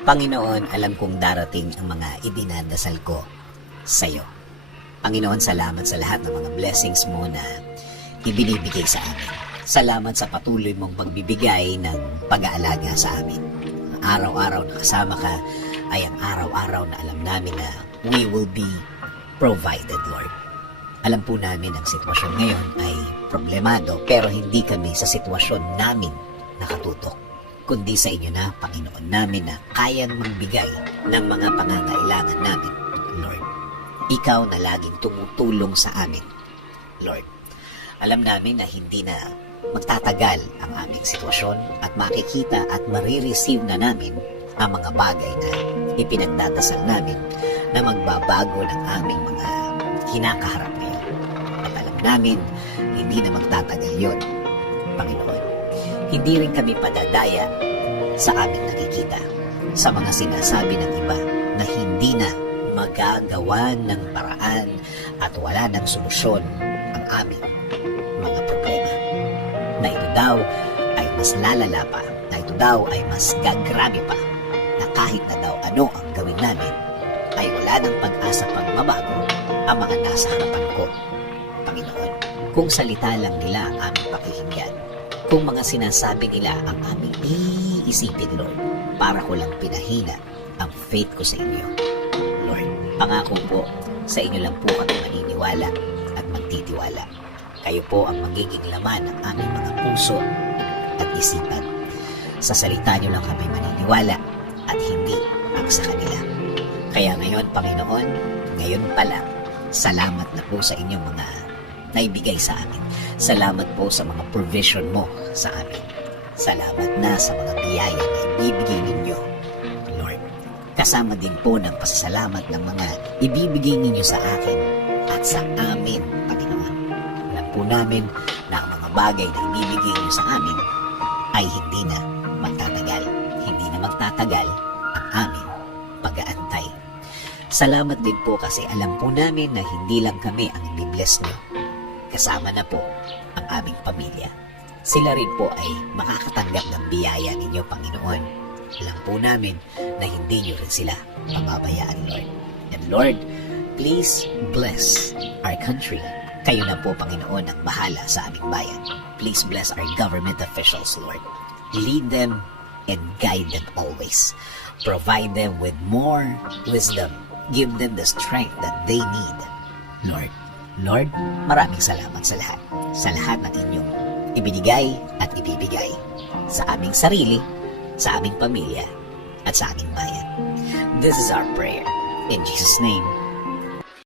Panginoon, alam kong darating ang mga idinadasal ko sa iyo. Panginoon, salamat sa lahat ng mga blessings mo na ibinibigay sa amin. Salamat sa patuloy mong pagbibigay ng pag-aalaga sa amin. Ang araw-araw na kasama ka ay ang araw-araw na alam namin na we will be provided, Lord. Alam po namin ang sitwasyon ngayon ay problemado, pero hindi kami sa sitwasyon namin nakatutok, kundi sa inyo na, Panginoon namin, na kayang magbigay ng mga pangangailangan namin, Lord. Ikaw na laging tumutulong sa amin, Lord. Alam namin na hindi na magtatagal ang aming sitwasyon at makikita at marireceive na namin ang mga bagay na ipinagdadasal namin na magbabago ng aming mga kinakaharap ngayon. At alam namin, hindi na magtatagal yon, Panginoon. Hindi rin kami padadaya sa aming nakikita, sa mga sinasabi ng iba na hindi na magagawa ng paraan at wala ng solusyon ang aming mga problema. Na ito daw ay mas lalala pa, na ito daw ay mas gagrabe pa, na kahit na daw ano ang gawin namin, ay wala ng pag-asa pang mabago ang mga nasa harapan ko, Panginoon. Kung salita lang nila ang aming pakikinggan, kung mga sinasabi nila ang aming iisipin, Lord, para ko lang pinahina ang faith ko sa inyo. Lord, pangako po, sa inyo lang po kami maniniwala at magtitiwala. Kayo po ang magiging laman ng aming mga puso at isipan. Sa salita nyo lang kami maniniwala at hindi ang sa kanila. Kaya ngayon, Panginoon, ngayon pa lang, salamat na po sa inyong mga naibigay sa amin. Salamat po sa mga provision mo sa amin. Salamat na sa mga biyaya na ibibigay ninyo, Lord. Kasama din po ng pasasalamat ng mga ibibigay ninyo sa akin at sa amin, Panginoon. Alam po namin na ang mga bagay na ibibigay ninyo sa amin ay hindi na magtatagal. Hindi na magtatagal ang aming pag-aantay. Salamat din po kasi alam po namin na hindi lang kami ang i-bless nyo. Kasama na po ang aming pamilya. Sila rin po ay makakatanggap ng biyaya ninyo, Panginoon. Alam po namin na hindi nyo rin sila pababayaan, Lord. And Lord, please bless our country. Kayo na po, Panginoon, ang bahala sa aming bayan. Please bless our government officials, Lord. Lead them and guide them always. Provide them with more wisdom. Give them the strength that they need, Lord. Lord, maraming salamat sa lahat. Sa lahat ng inyong ibinigay at ibibigay sa aming sarili, sa aming pamilya, at sa aming bayan. This is our prayer. In Jesus' name,